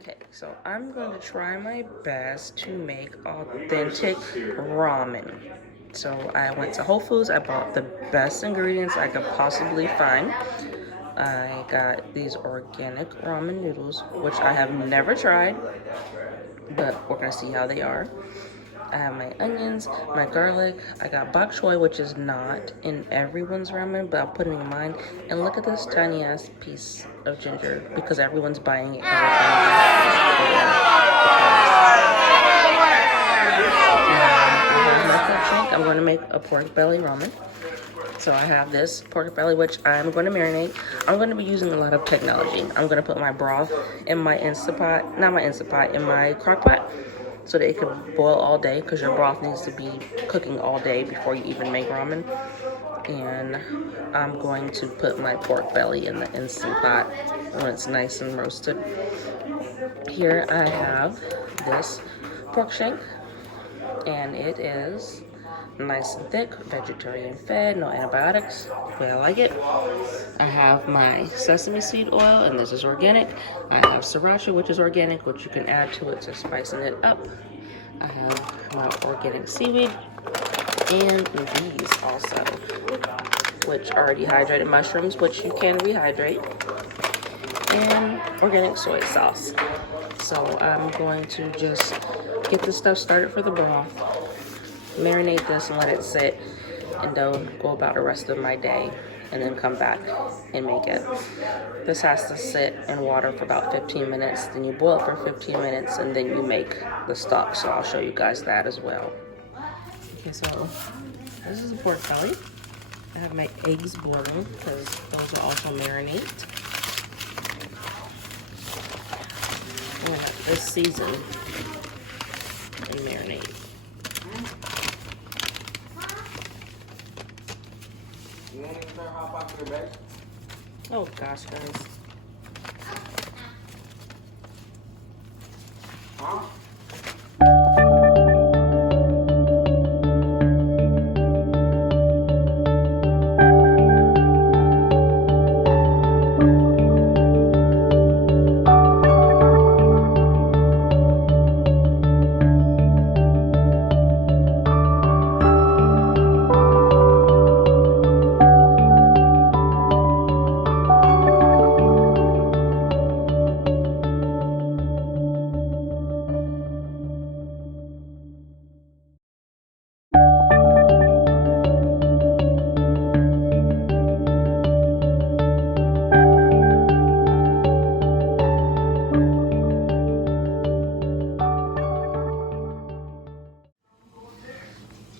Okay, so I'm going to try my best to make authentic ramen. So I went to Whole Foods. I bought the best ingredients I could possibly find. I got these organic ramen noodles, which I have never tried, but we're gonna see how they are. I have my onions, my garlic. I got bok choy, which is not in everyone's ramen, but I'll put it in mine. And look at this tiny ass piece of ginger because everyone's buying it. I'm going to make a pork belly ramen. So I have this pork belly, which I'm going to marinate. I'm going to be using a lot of technology. I'm going to put my broth in my Instapot, not my Instapot, in my crock pot, so that it can boil all day, because your broth needs to be cooking all day before you even make ramen. And I'm going to put my pork belly in the Instant Pot when it's nice and roasted. Here I have this pork shank, and it is nice and thick, vegetarian fed, no antibiotics, the way I like it. I have my sesame seed oil, and this is organic. I have sriracha, which is organic, which you can add to it to spice it up. I have my organic seaweed, and these also, which are dehydrated mushrooms, which you can rehydrate, and organic soy sauce. So I'm going to just get this stuff started for the broth, marinate this and let it sit, and then go about the rest of my day and then come back and make it. This has to sit in water for about 15 minutes, then you boil it for 15 minutes, and then you make the stock. So I'll show you guys that as well. Okay, so this is the pork belly. I have my eggs boiling because those will also marinate. I'm gonna let this season and marinate. Oh gosh, guys.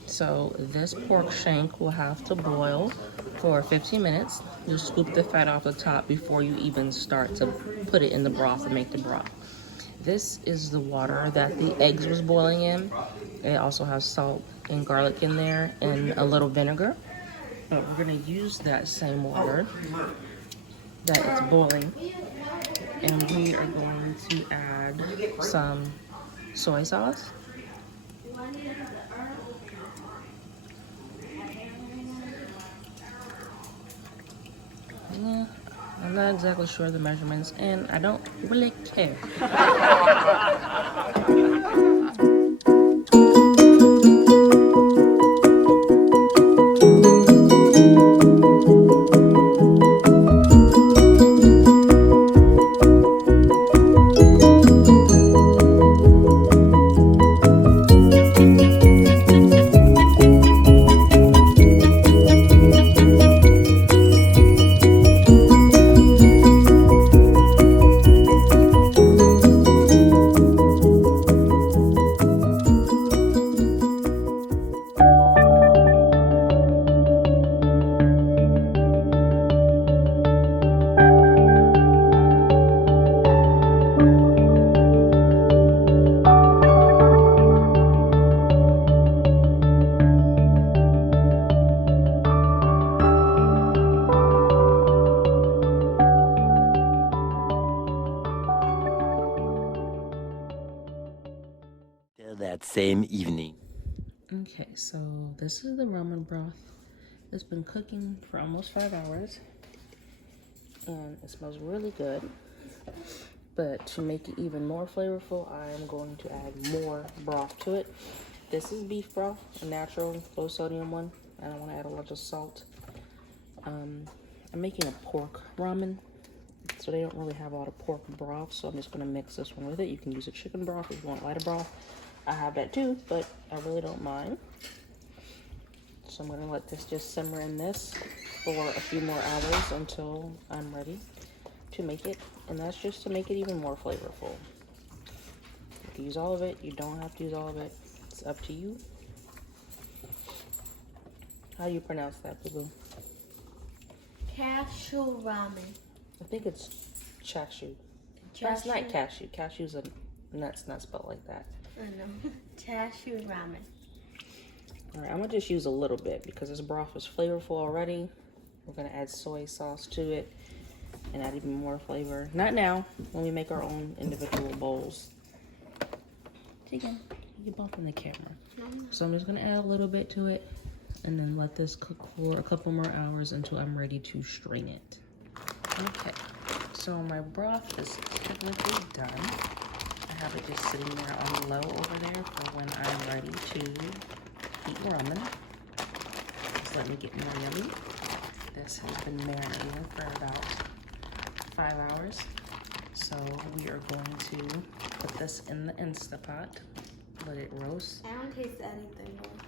So this pork shank will have to boil for 15 minutes. You scoop the fat off the top before you even start to put it in the broth and make the broth. This is the water that the eggs was boiling in. It also has salt and garlic in there and a little vinegar. But we're gonna use that same water that it's boiling, and we are going to add some soy sauce. Yeah, I'm not exactly sure of the measurements, and I don't really care. That same evening. Okay, so this is the ramen broth. It's been cooking for almost 5 hours, and it smells really good. But to make it even more flavorful, I am going to add more broth to it. This is beef broth, a natural, low sodium one. I don't want to add a lot of salt. I'm making a pork ramen, so they don't really have a lot of pork broth, so I'm just going to mix this one with it. You can use a chicken broth if you want lighter broth. I have that too, but I really don't mind. So I'm going to let this just simmer in this for a few more hours until I'm ready to make it. And that's just to make it even more flavorful. You can use all of it. You don't have to use all of it. It's up to you. How do you pronounce that, Boo Boo? Chashu Ramen. I think it's Chashu. That's not cashew. Cashew's a nut's not spelled like that. I know. Chashu Ramen. All right, I'm gonna just use a little bit because this broth is flavorful already. We're gonna add soy sauce to it and add even more flavor. Not now, when we make our own individual bowls. Again, you're bumping the camera. So I'm just gonna add a little bit to it and then let this cook for a couple more hours until I'm ready to strain it. Okay, so my broth is technically done. I have it just sitting there on low over there for when I'm ready to eat ramen. Just let me get more yummy. This has been marinating for about 5 hours. So we are going to put this in the Instapot, let it roast. I don't taste anything more.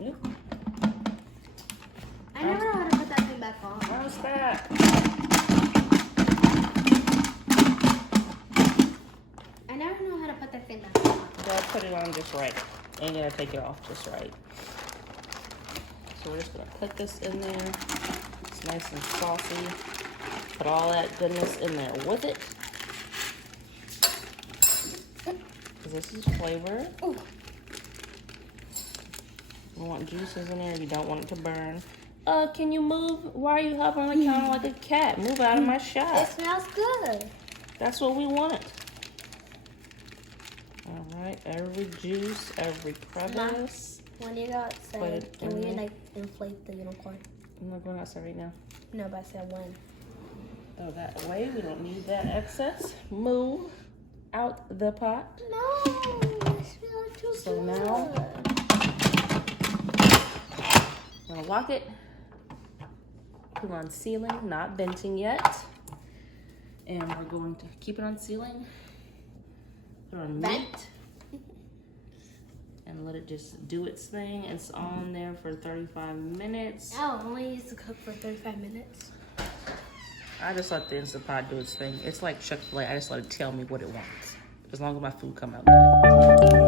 Yep. I never know how to put that thing back on. How's that? I never know how to put that thing back on. You gotta put it on just right. And you gotta take it off just right. So we're just gonna put this in there. It's nice and saucy. Put all that goodness in there with it. Because this is flavor. Ooh. You want juices in there. You don't want it to burn. Can you move? Why are you hopping on the counter like a cat? Move out of my shop. It smells good. That's what we want. All right, every juice, every crevice. When you go outside, can we like inflate the unicorn? I'm not going outside right now. No, but I said when. Throw that away. We don't need that excess. Move out the pot. No, it smells too So good. now- I'm gonna lock it. Put it on sealing, not venting yet. And we're going to keep it on sealing. Put it on mute. And let it just do its thing. It's on there for 35 minutes. Oh, only used to cook for 35 minutes. I just let the Instapot do its thing. It's like Chick-fil-A. I just let it tell me what it wants. As long as my food come out good.